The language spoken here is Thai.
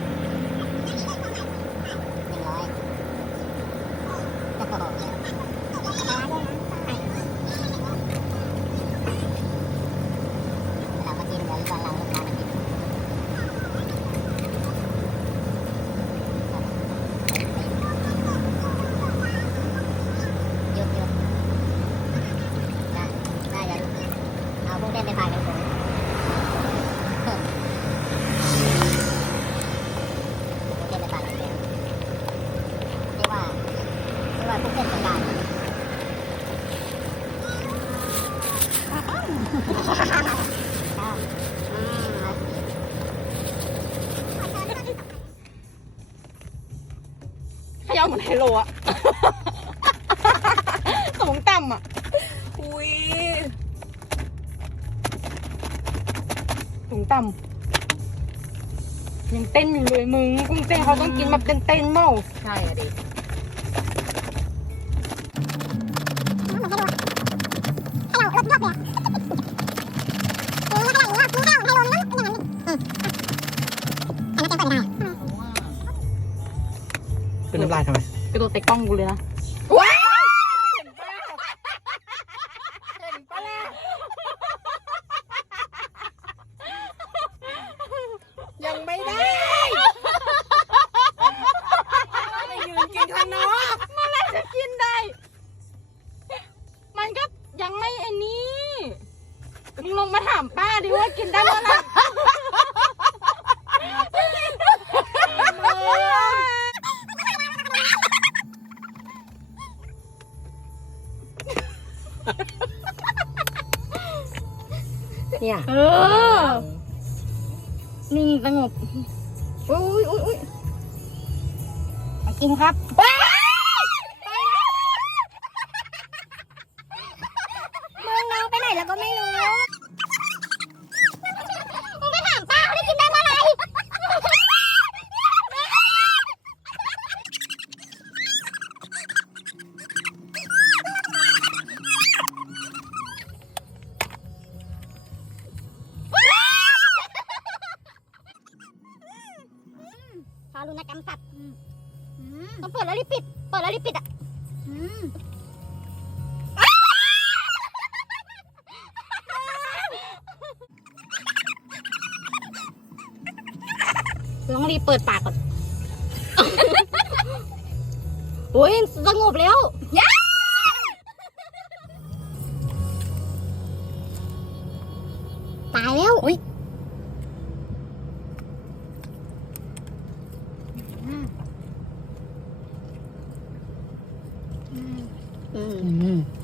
ค่ะาวเหมือนไฮโลอะสูงต่ำอะอุ้ยสูงต่ำยังเต้นอยู่เลยมึงกุ้งเต้นเขาต้องกินมาเป็นเต้นเมา ใช่อะดิอืมอนนได้ไลายทำไมกระโดดเตะกล้องกูเลยนะว้ายังไม่ได้ไปยืนกินข้านม่จะกินได้ มันก็ยังไม่ไอ้นี่มึงลงมาถามป้าดิว่ากินได้เมื่อไหร่เนี่ยเออนิ่งสงบ อุ้ยอุ้ยอุ้ยมากินครับไปแล้วมึงน้องไปไหนแล้วก็ไม่รู้ารุณกรรมสัตว์ต้องเปิดแล้วรีบปิด เปิดแล้วรีบปิดอ่ะอต้องรีบเปิดปากก่อนโอ้ยสงบแล้วยะ嗯。